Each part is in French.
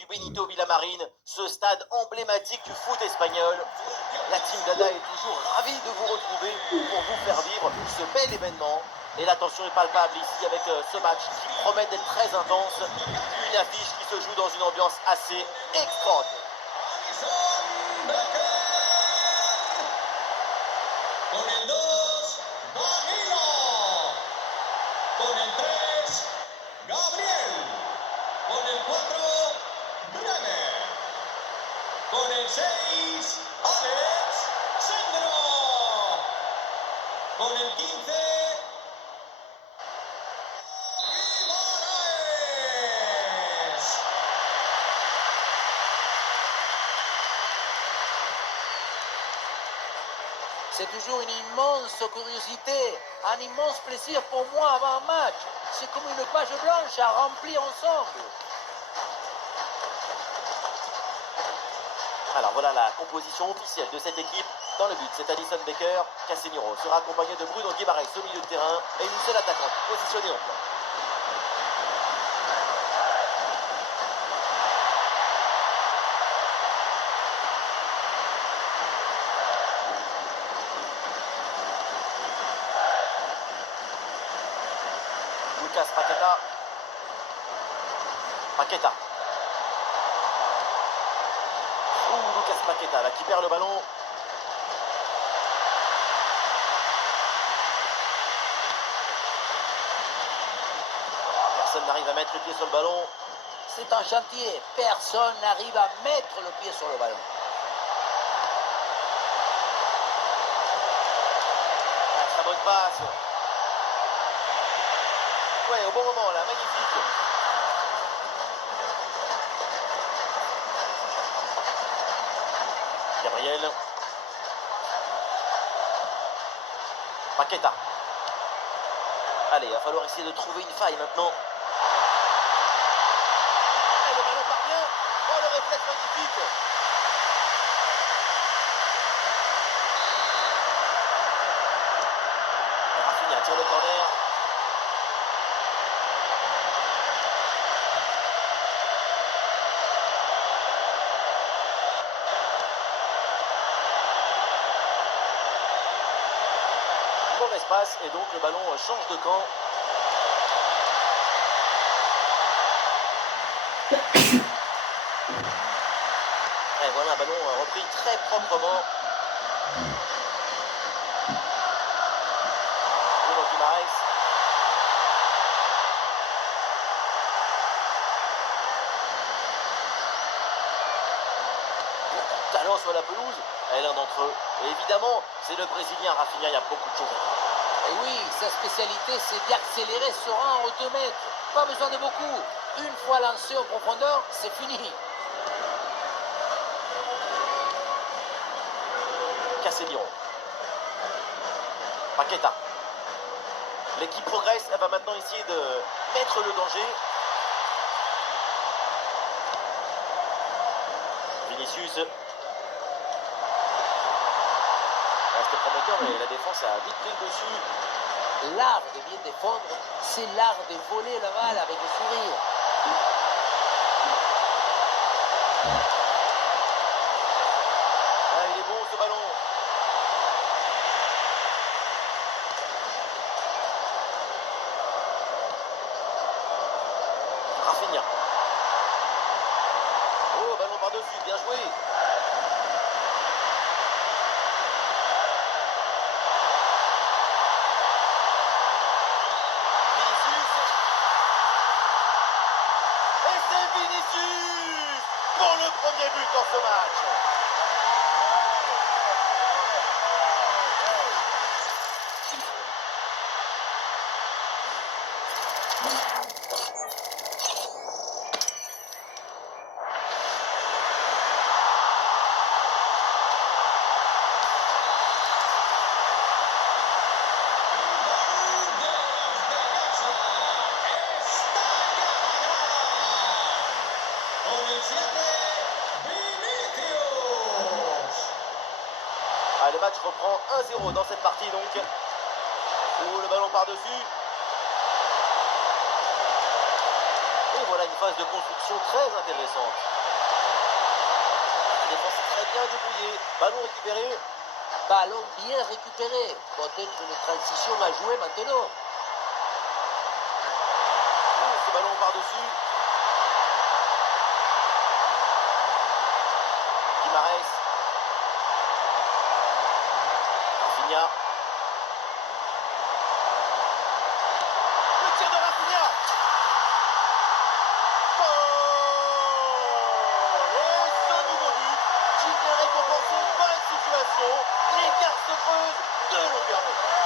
du Benito Villamarín, ce stade emblématique du foot espagnol. La team Dada est toujours ravie de vous retrouver pour vous faire vivre ce bel événement. Et la tension est palpable ici avec ce match qui promet d'être très intense. Une affiche qui se joue dans une ambiance assez extraordinaire. Con el 2, Danilo. Con el 3, Gabriel. Con el 4, Bremer. Con el 6, Alex Sandro. Con el 15, Guimaraes. C'est toujours une immense curiosité, un immense plaisir pour moi avant un match. C'est comme une page blanche à remplir ensemble. Alors voilà la composition officielle de cette équipe. Dans le but, c'est Alisson Becker. Casemiro sera accompagné de Bruno Guimaraes au milieu de terrain et une seule attaquante positionnée en flanc. Lucas Paqueta. Paqueta. Lucas Paqueta là qui perd le ballon. Personne n'arrive à mettre le pied sur le ballon. C'est un chantier. Personne n'arrive à mettre le pied sur le ballon. Ah, très bonne passe. Ouais, au bon moment là, magnifique. Gabriel. Paqueta. Allez, il va falloir essayer de trouver une faille maintenant. Et le ballon parvient. Oh, le réflexe magnifique. Et Rafinha tire le corner. Mauvaise passe et donc le ballon change de camp. Et voilà un ballon repris très proprement. Bruno Guimaraes. Beaucoup de talent sur la pelouse. Et l'un d'entre eux. Et évidemment, c'est le Brésilien Rafinha, il y a beaucoup de choses à dire. Et oui, sa spécialité, c'est d'accélérer sur 1 ou 2 mètres. Pas besoin de beaucoup. Une fois lancé en profondeur, c'est fini. Casemiro. Paqueta. L'équipe progresse, elle va maintenant essayer de mettre le danger. Vinicius. Reste prometteur, mais la défense a vite pris le dessus. L'art de bien défendre, c'est l'art de voler la balle avec le sourire. Ah, il est bon ce ballon. Rafinha. Oh, ballon par-dessus, bien joué. Vinicius. Et c'est Vinicius pour le premier but dans ce match. Con el 7, Vinicius. Ah, le match reprend 1-0 dans cette partie donc. Oh, le ballon par-dessus. Et voilà une phase de construction très intéressante. Ballon récupéré. Ballon bien récupéré. Peut-être une transition à jouer maintenant. Oh, ce ballon par-dessus. Guimarães. Rafinha. Le tir de Rafinha. Et ce nouveau but qui vient récompenser une bonne situation. L'écart se creuse de longueur de temps.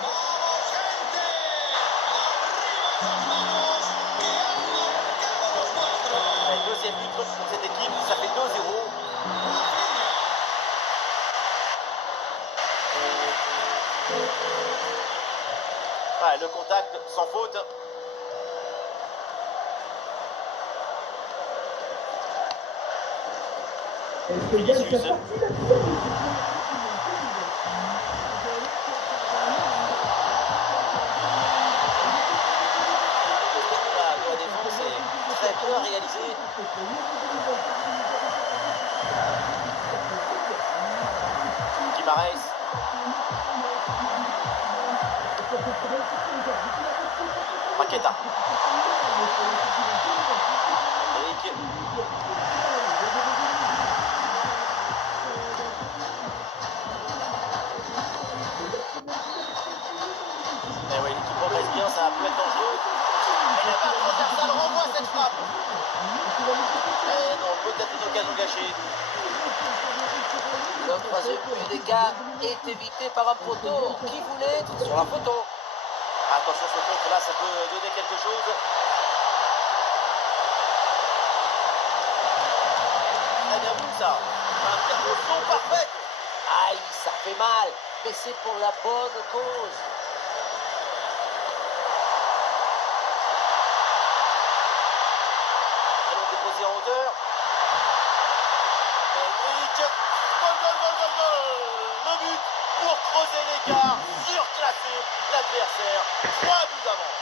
¡Vamos, gente! ¡Arriba esas manos que han marcado los vuestros! Ouais, deuxième but pour cette équipe, ça fait 2-0. Rafinha. Ouais, le contact sans faute. Vinicius. De la défense est très bien réalisé. Guimarães. Paqueta. Eric. Eh oui, l'équipe progresse bien, ça peut être dangereux. Et la barre transversale renvoie cette frappe. Eh non, peut-être une occasion gâchée. Le troisième but d'écart est évité par un poteau qui voulait être sur la photo. Attention, ce contre là, ça peut donner quelque chose. Très bien vu ça. Intervention parfaite. Aïe, ça fait mal, mais c'est pour la bonne cause. Ballon déposé en hauteur. Henrique. Goal, goal, goal, goal, goal. Le but pour creuser l'écart, surclasser l'adversaire. 3 buts d'avance.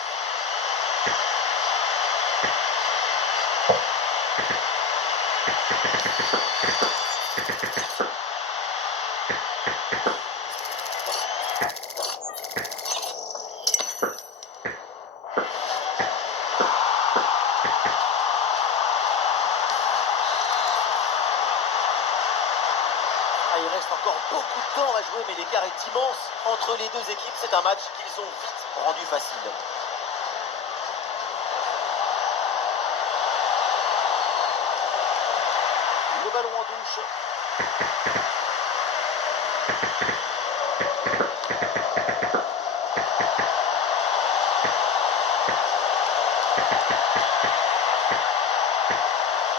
Ah, il reste encore beaucoup de temps à jouer, mais l'écart est immense entre les deux équipes. C'est un match qu'ils ont vite rendu facile. Le ballon en touche.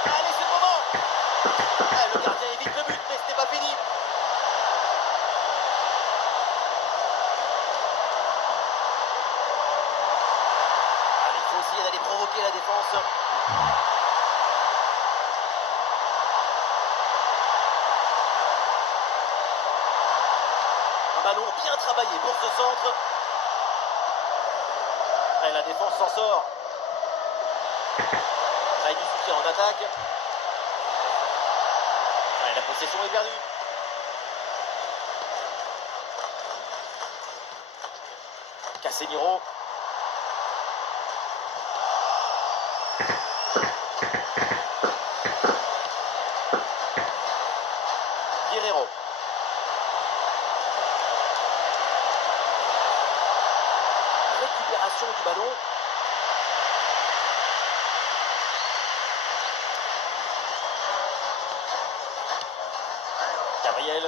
Allez, c'est le moment. Ah, le gardien évite le but, mais ce n'est pas fini. Allez, il faut essayer d'aller provoquer la défense. Un ballon bien travaillé pour ce centre. Et la défense s'en sort. Avec du soutien en attaque. Ouais, la possession est perdue. Casemiro. Guerrero. Récupération du ballon. Gabriel.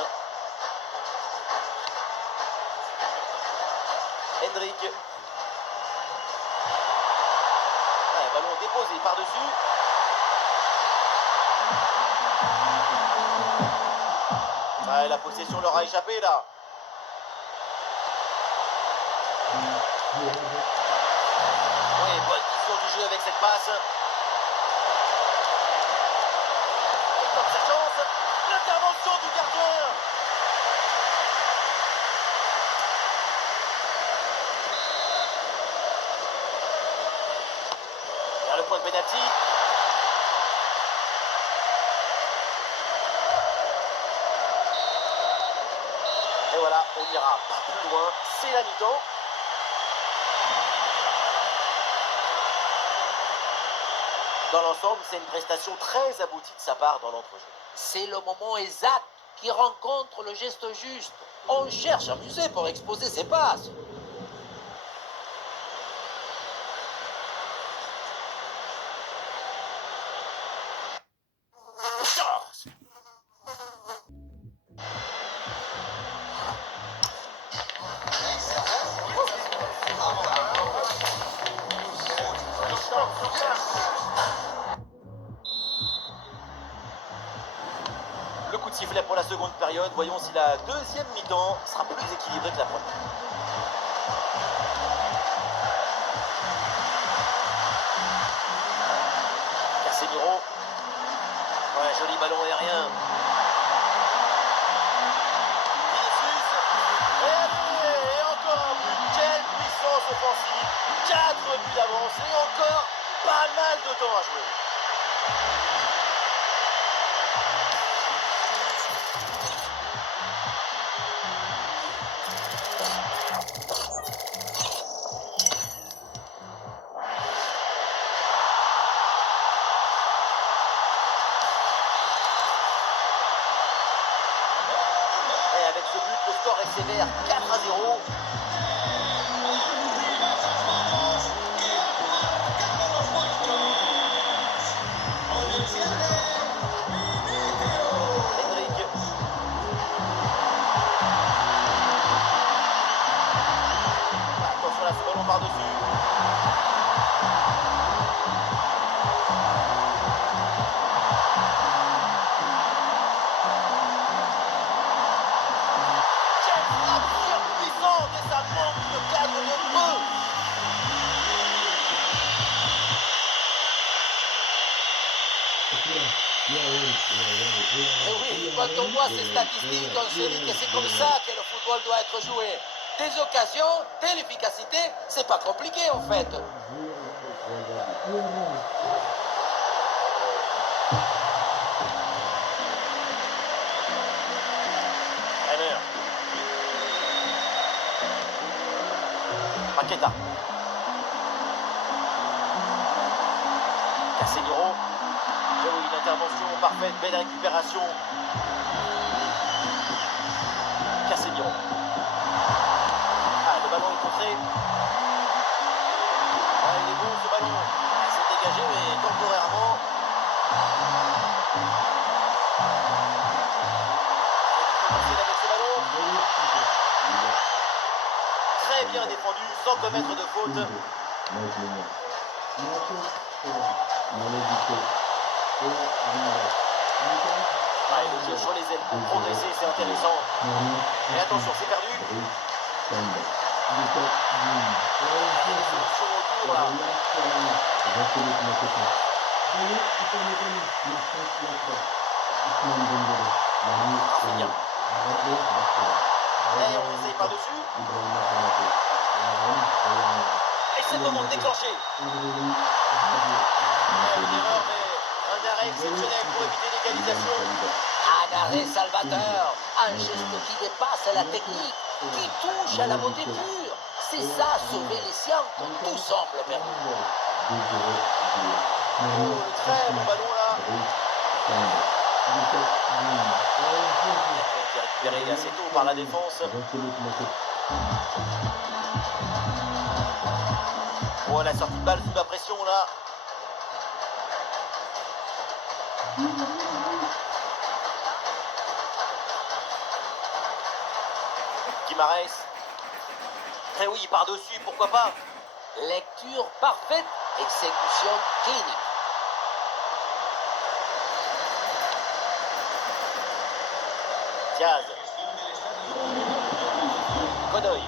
Hendrick. Ouais, ballon déposé par-dessus. Ouais, la possession leur a échappé là. passe. Il tente sa chance. L'intervention du gardien. Vers le point de pénalty. Et voilà, on n'ira pas plus loin. C'est la mi-temps. Dans l'ensemble, c'est une prestation très aboutie de sa part dans l'entrejeu. C'est le moment exact qui rencontre le geste juste. On cherche à muser pour exposer ses passes. Le coup de sifflet pour la seconde période. Voyons si la deuxième mi-temps sera plus équilibrée que la première. Casemiro. Ouais, joli ballon aérien. Vinicius. Et allez, et encore un but. Quelle puissance offensive. 4 buts d'avance et encore pas mal de temps à jouer. Et avec ce but, le score est sévère, 4-0. Henrik. Attention là, ce ballon par-dessus. Quelle frappe surpuissante et ça manque de cadre de feu. Et oui, quand on voit ces statistiques, on se dit que c'est comme ça que le football doit être joué. Des occasions, de l'efficacité, c'est pas compliqué en fait. Reimer. Paqueta. Casemiro. Et oui, une intervention parfaite, belle récupération. Casemiro. Ah, le ballon est contré. Ah, il est bon ce ballon. Ah, c'est dégagé, mais temporairement. Avec ce ballon. Très bien défendu, sans commettre de faute. Ah, et le jeu sur les ailes pour progresser, c'est intéressant. Mais attention, c'est perdu. Solution autour là. Rafinha. Et on essaye par-dessus. Et c'est le moment de déclencher. Une erreur, mais un arrêt exceptionnel pour éviter l'égalisation. Un arrêt salvateur, un geste qui dépasse la technique, qui touche à la beauté pure. C'est ça, sauver les siens quand tout semble perdu. Oh, le très bon ballon là. Qui est récupéré assez tôt par la défense. Oh, la sortie de balle sous la pression là. Guimarães. Eh oui, par-dessus, pourquoi pas. Lecture parfaite, exécution clinique. Diaz. Godoy.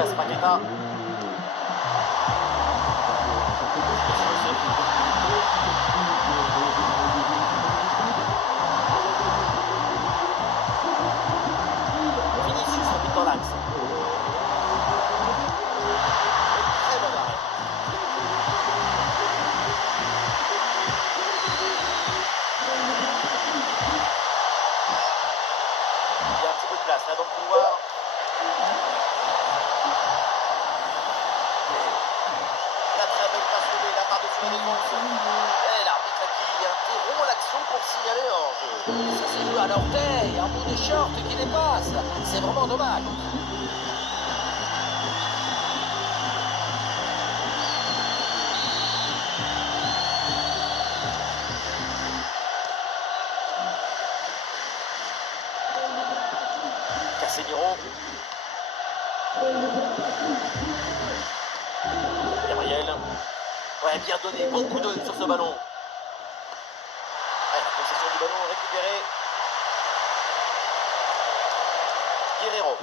Lucas Paqueta. Vinicius remis dans l'axe. Très bon arrêt. Il y a un petit peu de place là dans le couloir. La très belle passe levée, la par-dessus la défense. Et l'arbitre qui interrompt l'action pour signaler hors jeu. Ça s'est joué à l'orteil, un bout de short qui dépasse. C'est vraiment dommage. Casemiro. Gabriel. Ouais, bien donné, bon coup d'œil sur ce ballon. Ouais, la possession du ballon récupérée. Guerrero.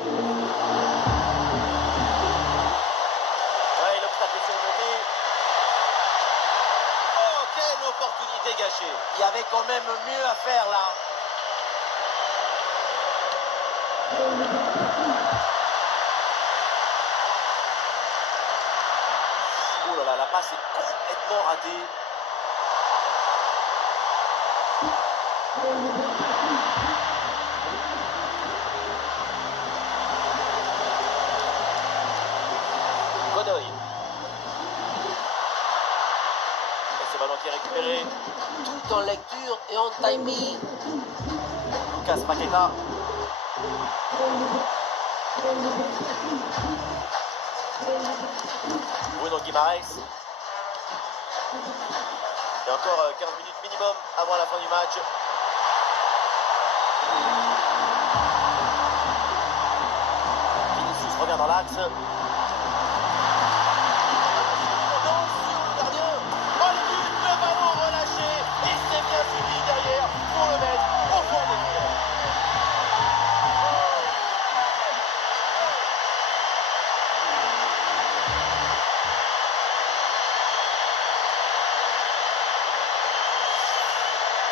Ouais, l'obstacle est surmonté. Oh, quelle opportunité gâchée. Il y avait quand même mieux à faire là. Oh là là, la passe est complètement ratée. Godoy. Et ce ballon qui est récupéré. Tout en lecture et en timing. Lucas Paqueta. Bruno Guimaraes. Et encore 15 minutes minimum avant la fin du match. Vinicius revient dans l'axe. Attention le gardien. Oh le but, le ballon relâché. Et c'est bien suivi derrière pour le mettre au fond des filets.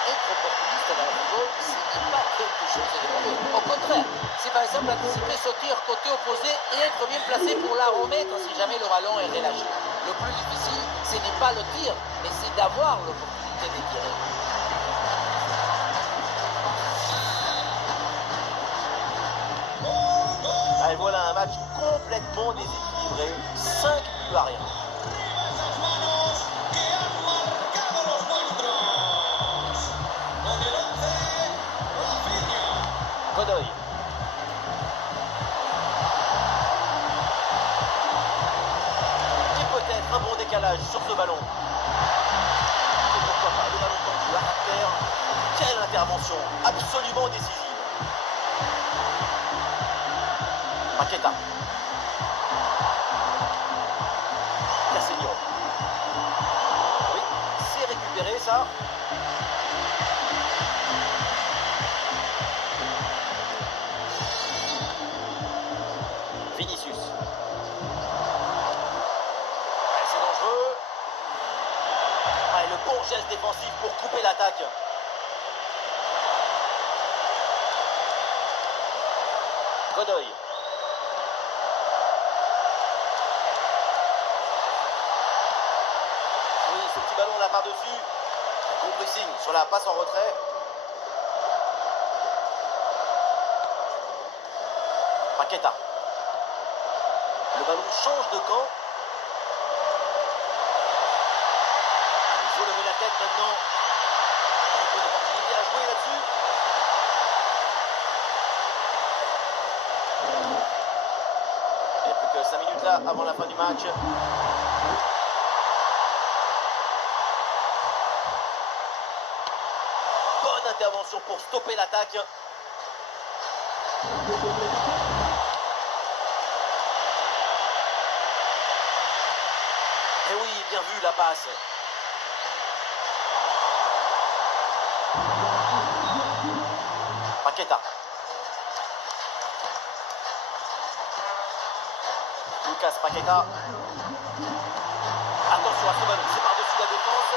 Être opportuniste dans le football, ce n'est pas quelque chose de mauvais. Au contraire, c'est par exemple anticiper ce tir côté opposé et être bien placé pour la remettre si jamais le ballon est relâché. Le plus difficile, ce n'est pas le tir, mais c'est d'avoir l'opportunité de tirer. Ah, et voilà un match complètement déséquilibré. 5 buts à rien. Arriba esas manos que han marcado los nuestros. Con el 11, Rafinha. Godoy. Et peut-être un bon décalage sur ce ballon. Et pourquoi pas le ballon tendu à terre. Quelle intervention absolument décisive. Paqueta. Casemiro. Oui, c'est récupéré ça. Vinicius. Ouais, c'est dangereux. Ouais, le bon geste défensif pour couper l'attaque. Godoy. Oui, ce petit ballon là par-dessus. Bon pressing sur la passe en retrait. Paqueta. Le ballon change de camp. Il faut lever la tête maintenant. Une bonne opportunité à jouer là-dessus. Il n'y a plus que 5 minutes là avant la fin du match. Bonne intervention pour stopper l'attaque. Et oui, bien vu la passe. Paqueta. Lucas Paqueta. Attention à ce ballon, c'est par-dessus la défense.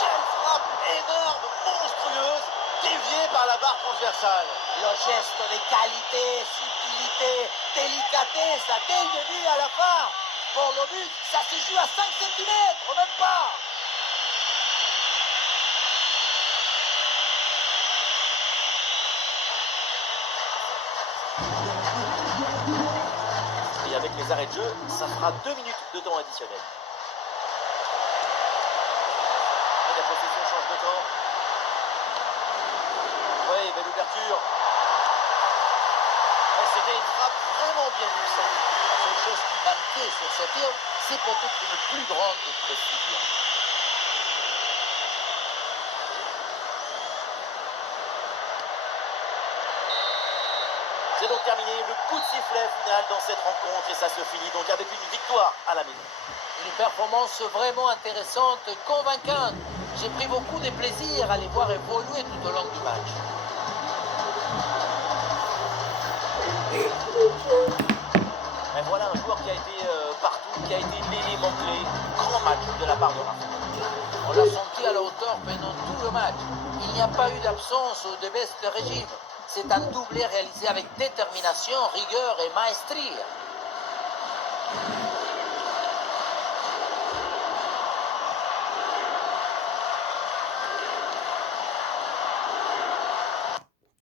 Quelle frappe énorme, monstrueuse, déviée par la barre transversale. Le geste de qualité, subtilité, délicatesse, dès le début à la fin. Pour le but, ça se joue à 5 cm, même pas. Et avec les arrêts de jeu, ça fera 2 minutes de temps additionnel. Et la possession change de camp. Oui, belle ouverture. Et c'était une frappe vraiment bien poussée. La seule chose qui manquait sur ce tir, c'est peut-être une plus grande précision. C'est donc terminé le coup de sifflet final dans cette rencontre et ça se finit donc avec une victoire à la maison. Une performance vraiment intéressante, convaincante. J'ai pris beaucoup de plaisir à les voir évoluer tout au long du match. Mais voilà un joueur qui a été partout, qui a été l'élément clé. Grand match de la part de Rafa. On l'a senti à la hauteur pendant tout le match. Il n'y a pas eu d'absence ou de baisse de régime. C'est un doublé réalisé avec détermination, rigueur et maestria.